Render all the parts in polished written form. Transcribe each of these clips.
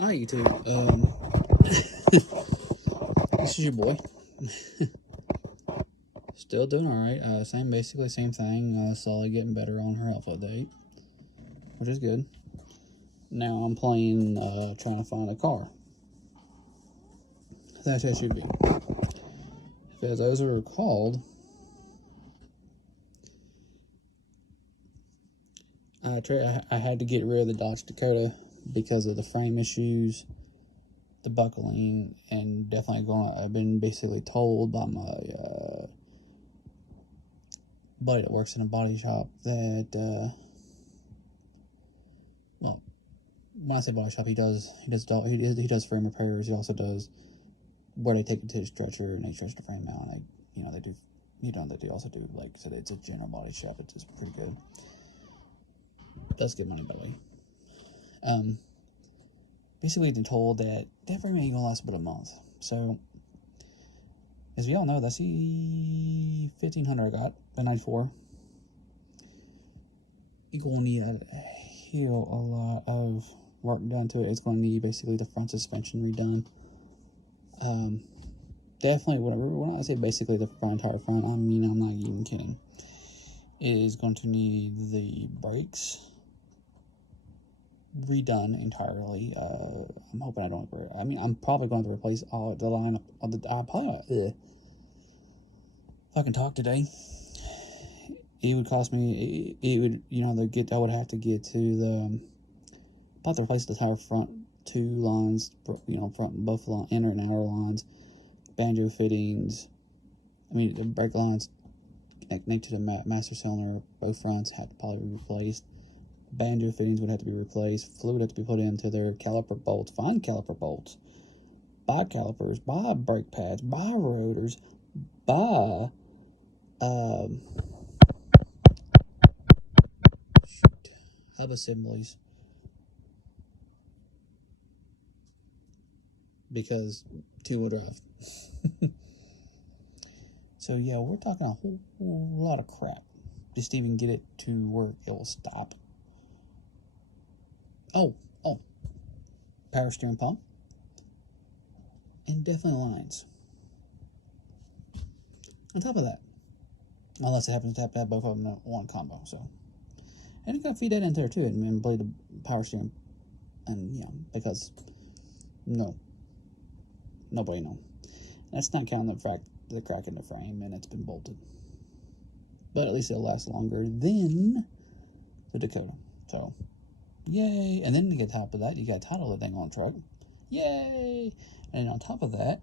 Hi, YouTube. This is your boy. Still doing alright. Basically same thing. Slowly getting better on her health update, which is good. Now I'm playing, trying to find a car. That SUV. Because those are called. I had to get rid of the Dodge Dakota because of the frame issues, the buckling, and definitely I've been basically told by my buddy that works in a body shop that well, when I say body shop, he does frame repairs. He also does where they take it to the stretcher and they stretch the frame out. And they do, they also do, like I said, it's a general body shop. It's just pretty good. Does get money by the way. Basically been told that frame ain't gonna last but a month. So, as we all know, that's the 1500 I got, the 94. You're gonna need a lot of work done to it. It's gonna need basically the front suspension redone. Definitely, when I say basically the entire front, I mean, I'm not even kidding. It is going to need the brakes redone entirely. I'm hoping I don't. I mean, I'm probably going to replace all the lineup. If I can talk today, it would cost me. It would, I would have to get to the. About to replace the entire front two lines. Front both inner and outer lines. Banjo fittings. The brake lines connect to the master cylinder. Both fronts have to probably be replaced. Banjo fittings would have to be replaced. Fluid would have to be put into their caliper bolts. Find caliper bolts. Buy calipers. Buy brake pads. Buy rotors. Buy hub assemblies. Because two-wheel drive. So yeah, we're talking a whole lot of crap just to even get it to where it will stop. Oh, power steering pump, and definitely lines. On top of that, unless it happens to have both of them in one combo, so. And you gotta feed that in there too, and bleed the power steering, and because nobody know. That's not counting the fact the crack in the frame and it's been bolted. But at least it'll last longer than the Dakota. So, yay! And then to get top of that, you got to title the thing on the truck. Yay! And on top of that,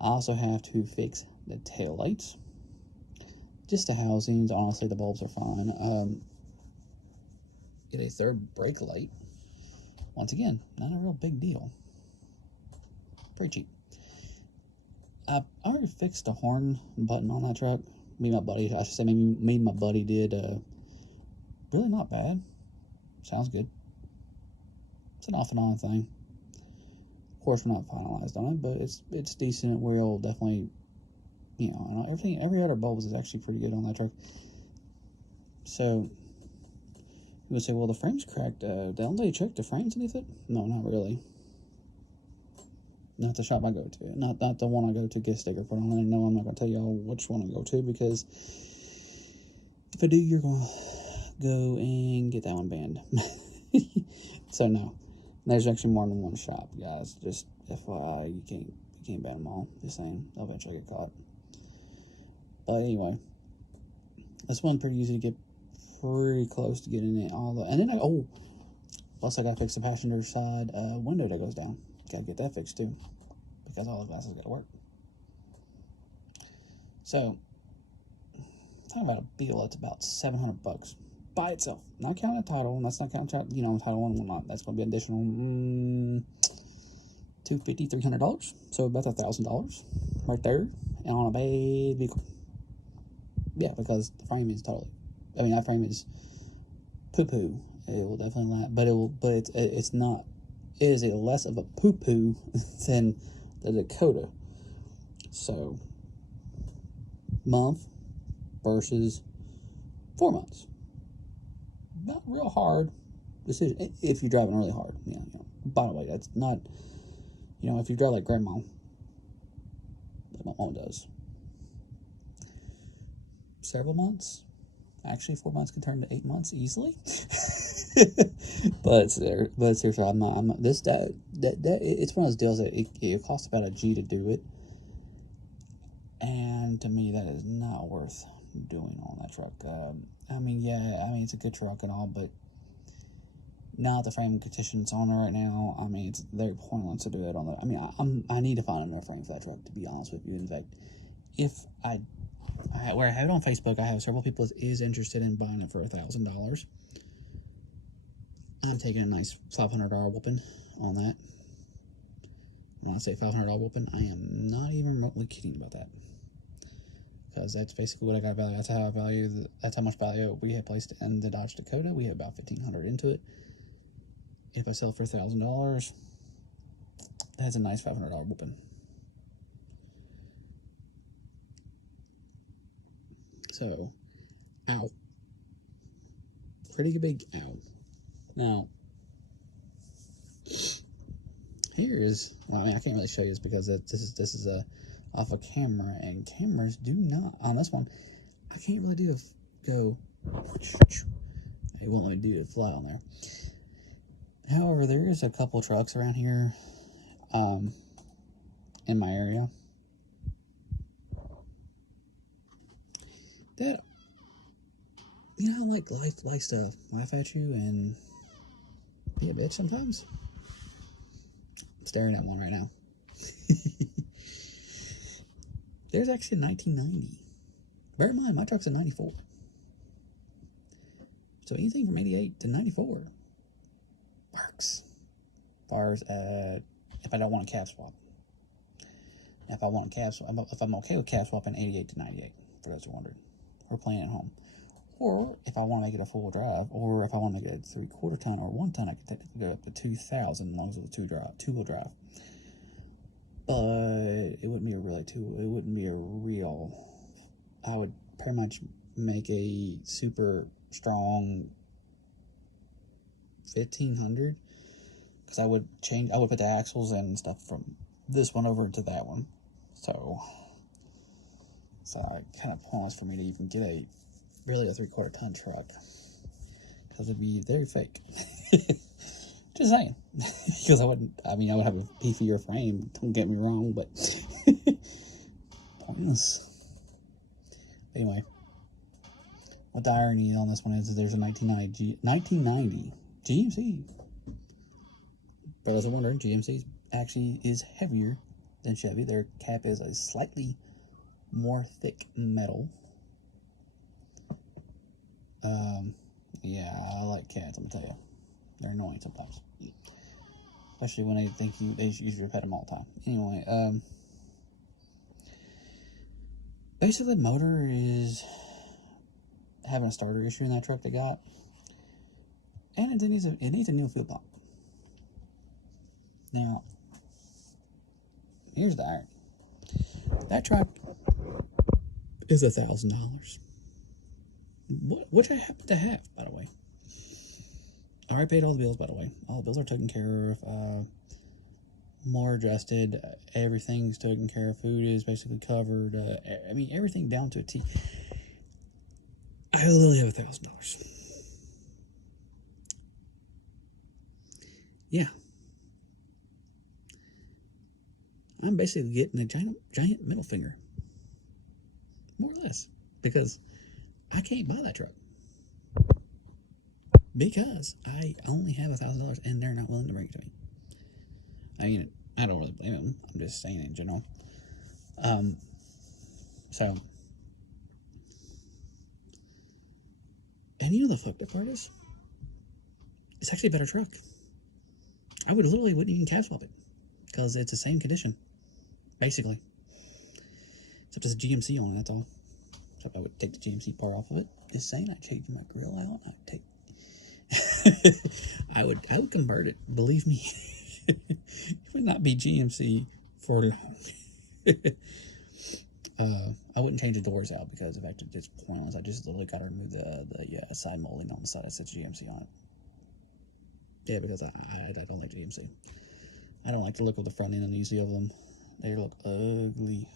I also have to fix the tail lights. Just the housings. Honestly, the bulbs are fine. Get a third brake light. Once again, not a real big deal. Pretty cheap. I already fixed the horn button on that truck. Me and my buddy did. Really not bad. Sounds good. It's an off and on thing. Of course, we're not finalized on it, but it's decent. We'll definitely, and every other bulb is actually pretty good on that truck. So, you would say, well, the frame's cracked. Don't they check the frames anything? No, not really. Not the shop I go to. Not the one I go to get a sticker put on. I know I'm not going to tell y'all which one I go to, because if I do, you're going to go and get that one banned. So no, there's actually more than one shop, guys. Just FYI, you can't ban them all. Just saying, they'll eventually get caught. But anyway, this one pretty easy to get pretty close to getting it all. And then plus I got to fix the passenger side window that goes down. Got to get that fixed too, because all the glasses got to work. So, talking about a bill that's about $700 by itself, not counting the title, and that's not counting title and whatnot. That's going to be an additional $250, $300, so about $1,000 right there, and on a bad vehicle. Yeah, because the frame is that frame is poo-poo. It will definitely but it's not. It is a less of a poo-poo than the Dakota. So, month versus 4 months. Not real hard decision if you're driving really hard. by the way, that's not, you know, if you drive like grandma, like my mom does, several months, actually 4 months can turn to 8 months easily. but seriously, I'm not this that it's one of those deals that it costs about a G to do it, and to me that is not worth doing on that truck. I mean, yeah, I mean it's a good truck and all, but not the frame condition it's on right now. I mean, it's very pointless to do it on the. I mean, I need to find another frame for that truck, to be honest with you. In fact, if where I have it on Facebook, I have several people that is interested in buying it for $1,000. I'm taking a nice $500 whooping on that. When I say $500 whooping, I am not even remotely kidding about that, because that's basically what I got value. That's how I value. That's how much value we have placed in the Dodge Dakota. We have about $1,500 into it. If I sell for $1,000, that's a nice $500 whooping. So, ow. Pretty big ow. Now, here's, well, I mean, I can't really show you this because this is a off a camera, and cameras do not, on this one, I can't really do it won't let me do it fly on there. However, there is a couple trucks around here, in my area that, you know, like life stuff, laugh at you and be a bitch sometimes. I'm staring at one right now. There's actually a 1990. Bear in mind, my truck's a 94. So anything from 88 to 94 works. As far as if I don't want a cab swap. If I want a cab swap, if I'm okay with cab swapping 88 to 98, for those who wondered, or playing at home. Or if I want to make it a full drive, or if I want to make it a 3/4 ton or 1 ton, I can technically go up to 2,000 as long as it's a two-wheel drive. But it wouldn't be a real. I would pretty much make a super strong 1,500, because I would put the axles and stuff from this one over to that one. So it kind of pointless for me to even get a 3/4 ton truck, because it'd be very fake. Just saying. Because I would have a beefier frame, don't get me wrong, but pointless. Anyway, what the irony on this one is there's a 1990 GMC. For those who are wondering, GMC actually is heavier than Chevy. Their cap is a slightly more thick metal. Yeah, I like cats, I'm gonna tell you. They're annoying sometimes. Especially when they think they should use your pet them all the time. Anyway, basically the motor is having a starter issue in that truck they got. And it needs a new fuel pump. Now, here's the irony. That truck is $1,000. Which I happen to have, by the way. I already paid all the bills, by the way. All the bills are taken care of. More adjusted. Everything's taken care of. Food is basically covered. I mean, everything down to a T. I literally have $1,000. Yeah. I'm basically getting a giant middle finger. More or less. Because I can't buy that truck. Because I only have $1,000 and they're not willing to bring it to me. I mean, I don't really blame them. I'm just saying in general. So. And you know the fucked up part is? It's actually a better truck. I wouldn't even cab swap it. Because it's the same condition. Basically. Except there's a GMC on it, that's all. Except I would take the GMC part off of it. Just saying, I'd change my grill out. I'd take I would convert it, believe me. It would not be GMC for long. I wouldn't change the doors out because of fact it's pointless. I just literally got to remove the side molding on the side that says GMC on Yeah, because I don't like GMC. I don't like the look of the front end uneasy of them. They look ugly.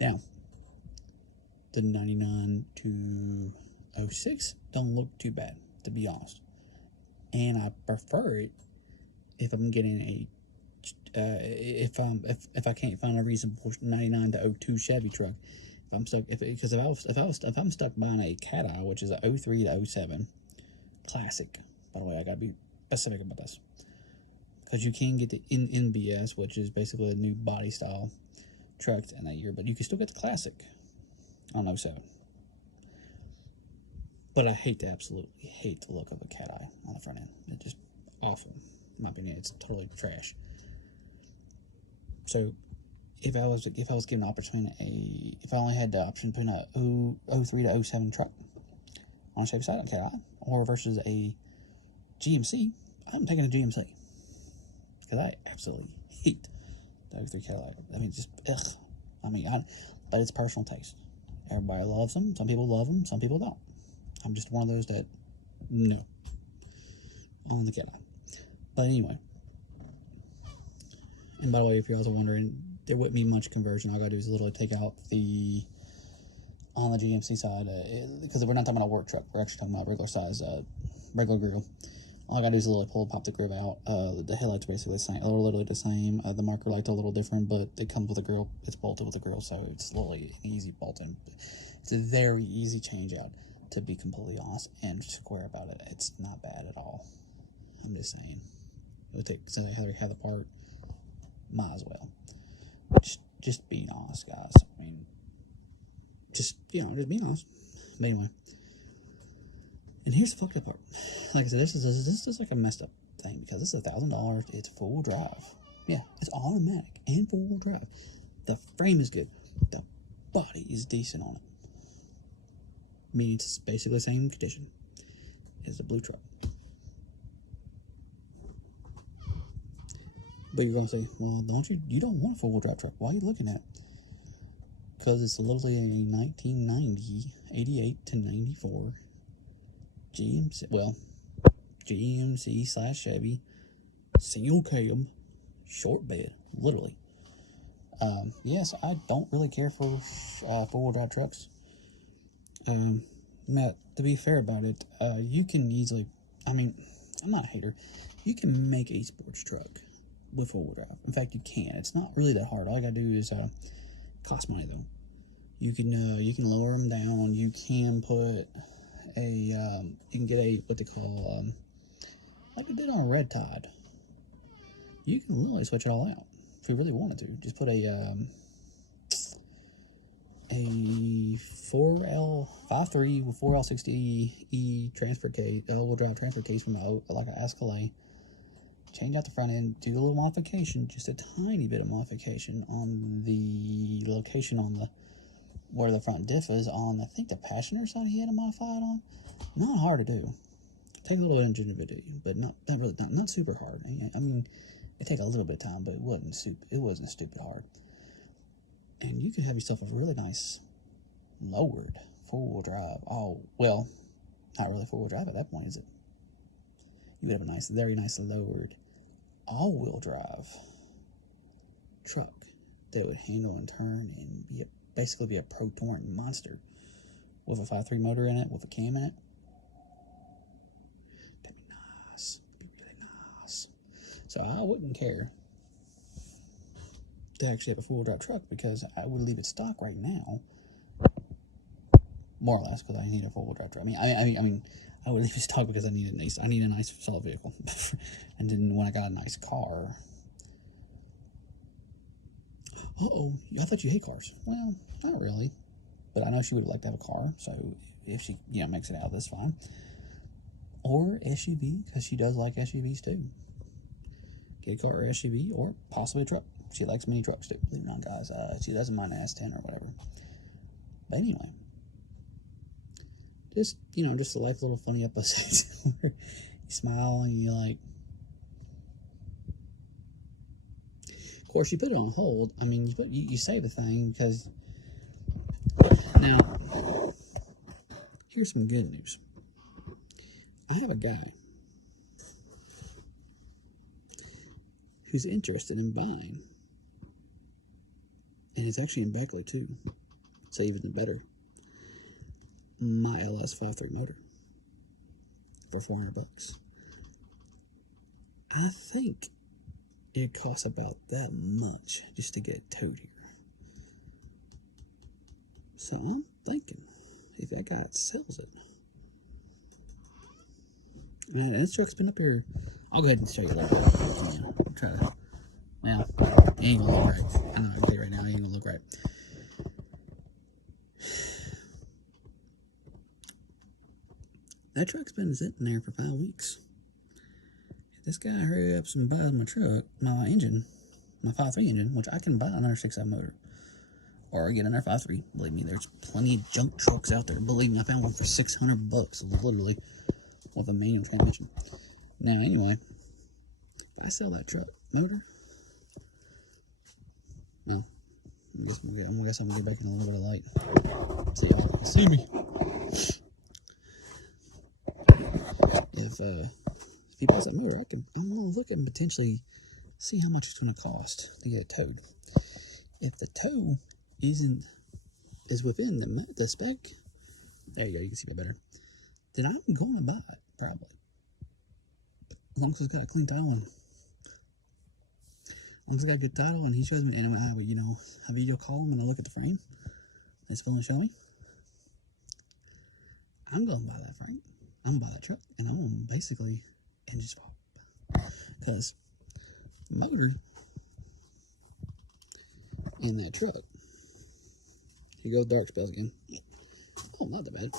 Now, the 99 to 06 don't look too bad, to be honest. And I prefer it if I'm getting a if I can't find a reasonable 99 to 02 Chevy truck. If I'm stuck, if I'm stuck buying a Cat Eye, which is a 03 to 07 classic. By the way, I gotta be specific about this, because you can get the NBS, which is basically a new body style truck in that year, but you can still get the classic on 07. But I absolutely hate the look of a Cat Eye on the front end. It's just awful. In my opinion, it's totally trash. So if I was given an option if I only had the option between a 03 to 07 truck on a Chevy side on Cat Eye or versus a GMC, I'm taking a GMC, because I absolutely hate the 03 Cat Eye. I mean, just ugh. I mean, but it's personal taste. Everybody loves them. Some people love them. Some people don't. I'm just one of those that no on the Cat Eye. But anyway, and by the way, if you're also wondering, there wouldn't be much conversion. All I gotta do is literally take out on the GMC side, because we're not talking about a work truck. We're actually talking about regular size, regular grill. All I gotta do is literally pop the grill out. The headlights are basically the same, or literally the same. The marker light's a little different, but it comes with a grill. It's bolted with a grill, so it's literally an easy bolt-in. It's a very easy change out, to be completely honest and square about it. It's not bad at all. I'm just saying. It would take, so they have the part, might as well. Just being honest, guys. I mean, just being honest. But anyway, and here's the fucked up part. Like I said, this is like a messed up thing, because this is $1,000. It's full drive. Yeah, it's automatic and full drive. The frame is good. The body is decent on it. Meaning it's basically the same condition as the blue truck. But you're going to say, well, you don't want a four-wheel drive truck. Why are you looking at it? Because it's literally a 1990, 88 to 94 GMC / Chevy, single cab, short bed, literally. Yes, I don't really care for four-wheel drive trucks. Matt, to be fair about it, you can easily, I mean, I'm not a hater. You can make a sports truck with four-wheel drive. In fact, you can. It's not really that hard. All you gotta do is cost money though. You can lower them down. You can put you can get a what they call like they did on a Red Tide. You can literally switch it all out if you really wanted to. Just put a 4L53 with 4L60E transfer case, all-wheel drive transfer case from like an Escalade. Change out the front end, do a little modification, just a tiny bit of modification on the location on the where the front diff is on. I think the passenger side he had to modify it on. Not hard to do. Take a little bit of ingenuity, but not super hard. I mean, it take a little bit of time, but it wasn't stupid hard. And you could have yourself a really nice lowered four-wheel drive. Oh, well, not really four-wheel drive at that point, is it? You would have a very nice lowered all-wheel drive truck that would handle and turn and basically be a Pro Torrent monster with a 5.3 motor in it, with a cam in it. That'd be nice. That'd be really nice. So I wouldn't care to actually have a four-wheel drive truck, because I would leave it stock right now, more or less, because I need a four-wheel drive truck. I mean, I would leave it stock because I need a nice solid vehicle. And then when I got a nice car, I thought you hate cars. Well, not really, but I know she would like to have a car. So if she makes it out, that's fine. Or SUV, because she does like SUVs too. Get a car or SUV, or possibly a truck. She likes mini trucks too, believe it or not, guys. She doesn't mind an S10 or whatever. But anyway, just a life little funny episode where you smile and you like. Of course, you put it on hold. I mean, you save the thing, because now here's some good news. I have a guy who's interested in buying, and it's actually in Beckley too, so even better, my LS53 motor for $400. I think it costs about that much just to get it towed here. So I'm thinking, if that guy sells it, and this truck's been up here, I'll go ahead and show you a little bit. I'll try to, well, it ain't gonna look right. I know I can tell you right now, it ain't gonna look right. That truck's been sitting there for 5 weeks. If this guy hurry up and buys my truck, my engine, my 5.3 engine, which I can buy another 6.7 motor, or get another 5.3. Believe me, there's plenty of junk trucks out there. Believe me, I found one for $600, literally, with a manual transmission. Now, anyway, if I sell that truck motor, no, I'm gonna get back in a little bit of light. See y'all can see me. If he buys that motor, I'm gonna look and potentially see how much it's gonna cost to get it towed. If the tow is within the spec, there you go, you can see that better, then I'm gonna buy it, probably. As long as it's got a clean title, and as long as it's got a good title, and he shows me, and I video call him and I look at the frame, and it's willing to show me, I'm gonna buy that frame. I'm gonna buy that truck, and I'm gonna basically engine swap, because motor in that truck. Here goes dark spells again. Oh, not that bad.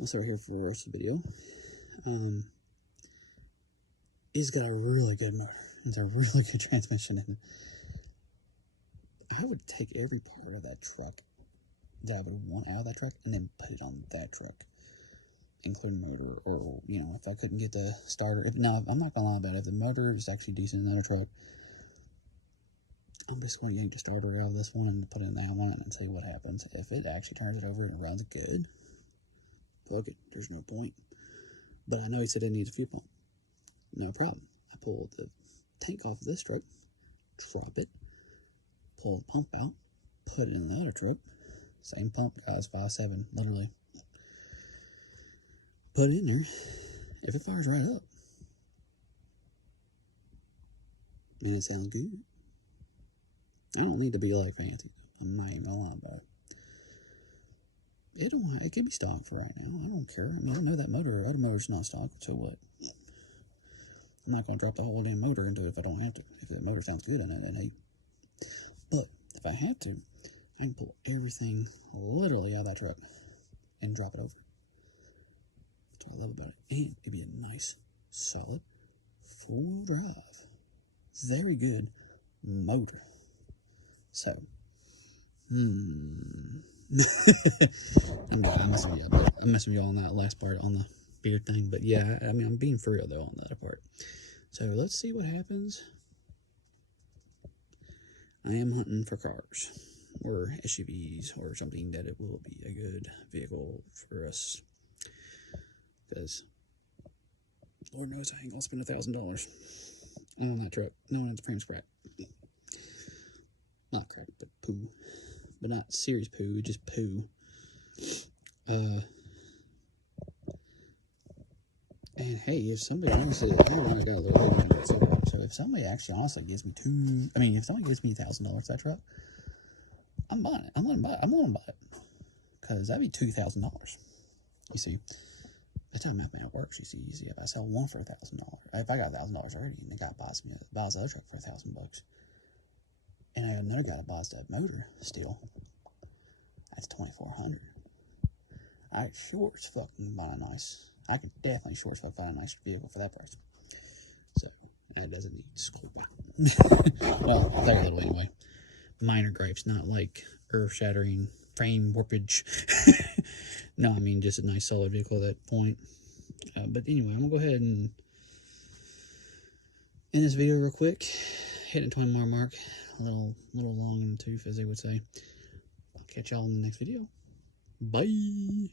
I'll start here for the rest of the video. It's got a really good motor. It's a really good transmission in it. I would take every part of that truck that I would want out of that truck and then put it on that truck, including motor, or, if I couldn't get the starter. Now, I'm not gonna lie about it. If the motor is actually decent in that truck, I'm just going to yank the starter out of this one and put it in that one and see what happens. If it actually turns it over and it runs good, fuck it, there's no point. But I know he said it needs a fuel pump. No problem. I pull the tank off of this truck, drop it, pull the pump out, put it in the other truck. Same pump, guys, 5.7, literally. Put it in there. If it fires right up, and it sounds good, I don't need to be like fancy. I'm not even gonna lie about it. It can be stock for right now. I don't care. I mean, I know that other motor's not stock, so what? I'm not gonna drop the whole damn motor into it if I don't have to. If the motor sounds good in it, and but if I had to, I can pull everything literally out of that truck and drop it over. That's what I love about it. And it'd be a nice, solid, full drive, very good motor. So, I'm messing with y'all. I'm messing with y'all on that last part on the beard thing. But yeah, I mean, I'm being for real though on the other part. So let's see what happens. I am hunting for cars or SUVs or something that it will be a good vehicle for us. Because Lord knows I ain't gonna spend $1,000 on that truck. No, it's frame's crap. Not crap, but poo. But not serious poo, just poo. And hey, if somebody honestly, so if somebody actually honestly gives me if somebody gives me $1,000 for that truck, I'm buying it. I'm gonna buy it, because that'd be $2,000. You see, that's how math works. You see, if I sell one for $1,000, if I got $1,000 already, and the guy buys the other truck for $1,000, and I got another guy that buys that motor still, that's $2,400. I sure as fuck can buy a nice. I could definitely sure as fuck find a nice vehicle for that price. So that doesn't need school. Well, very little anyway. Minor gripes, not like earth-shattering frame warpage. No, I mean just a nice solid vehicle at that point. But anyway, I'm gonna go ahead and end this video real quick. Hitting the 20-minute mark. A little long in the tooth, as they would say. I'll catch y'all in the next video. Bye.